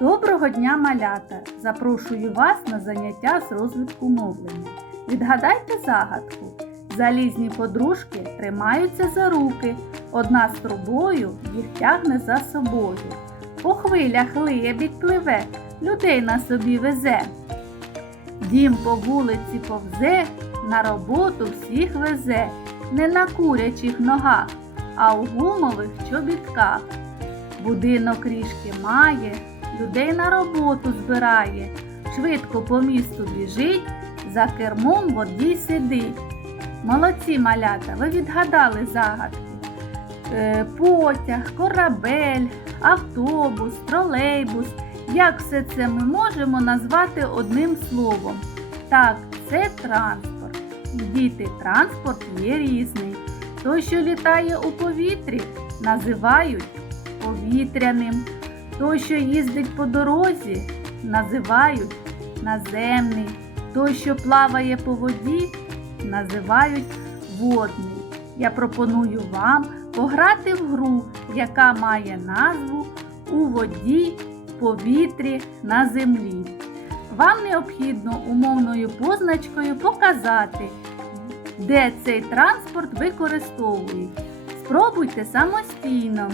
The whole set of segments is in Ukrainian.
Доброго дня, малята! Запрошую вас на заняття з розвитку мовлення. Відгадайте загадку. Залізні подружки тримаються за руки. Одна з трубою їх тягне за собою. По хвилях лебідь пливе, людей на собі везе. Дім по вулиці повзе, на роботу всіх везе, не на курячих ногах, а у гумових чобітках. Будинок ріжки має, людей на роботу збирає, швидко по місту біжить, за кермом водій сидить. Молодці малята, ви відгадали загадки. Е, потяг, корабель, автобус, тролейбус. Як все це ми можемо назвати одним словом? Так, це транспорт. Діти, транспорт є різний. Той, що літає у повітрі, називають повітряним. Той, що їздить по дорозі, називають наземний. Той, що плаває по воді, називають водний. Я пропоную вам пограти в гру, яка має назву у воді, повітрі на землі. Вам необхідно умовною позначкою показати, де цей транспорт використовують. Спробуйте самостійно.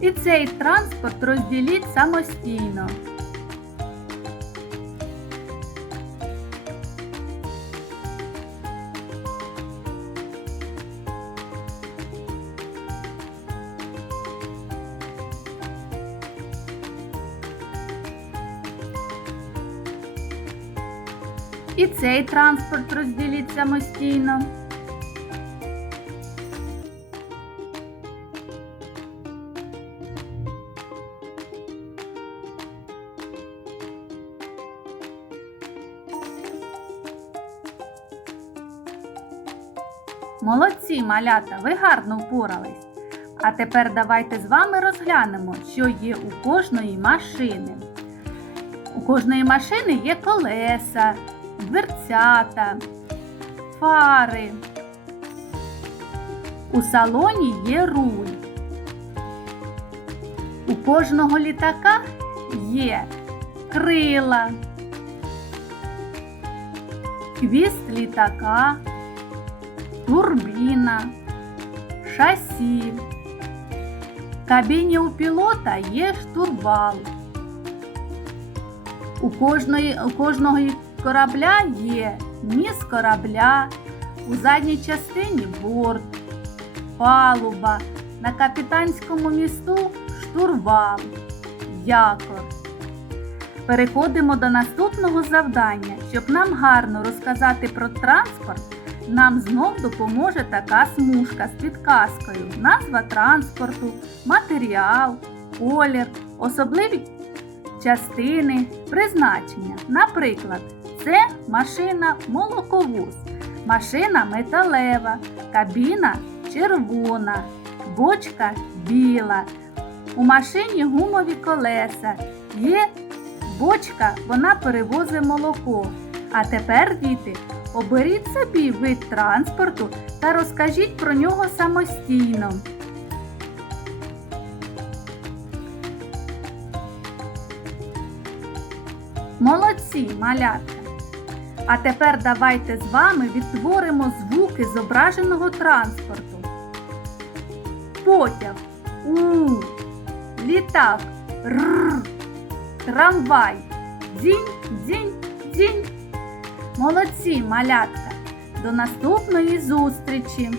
І цей транспорт розділіть самостійно. І цей транспорт розділіть самостійно. Молодці, малята, ви гарно впорались. А тепер давайте з вами розглянемо, що є у кожної машини. У кожної машини є колеса, дверцята, фари. У салоні є руль. У кожного літака є крила, хвіст літака, турбіна, шасі. В кабіні у пілота є штурвал. У кожної, у кожного корабля є ніс корабля, у задній частині борт, палуба, на капітанському місту штурвал, якор. Переходимо до наступного завдання. Щоб нам гарно розказати про транспорт, нам знов допоможе така смужка з підказкою. Назва транспорту, матеріал, колір, особливі частини, призначення. Наприклад, це машина молоковоз, машина металева, кабіна червона, бочка біла. У машині гумові колеса. Є бочка, вона перевозить молоко. А тепер, діти, оберіть собі вид транспорту та розкажіть про нього самостійно. Молодці, малятка! А тепер давайте з вами відтворимо звуки зображеного транспорту. Потяг у, літак р, трамвай, дзінь, дзінь, дзінь. Молодці, малятка! До наступної зустрічі!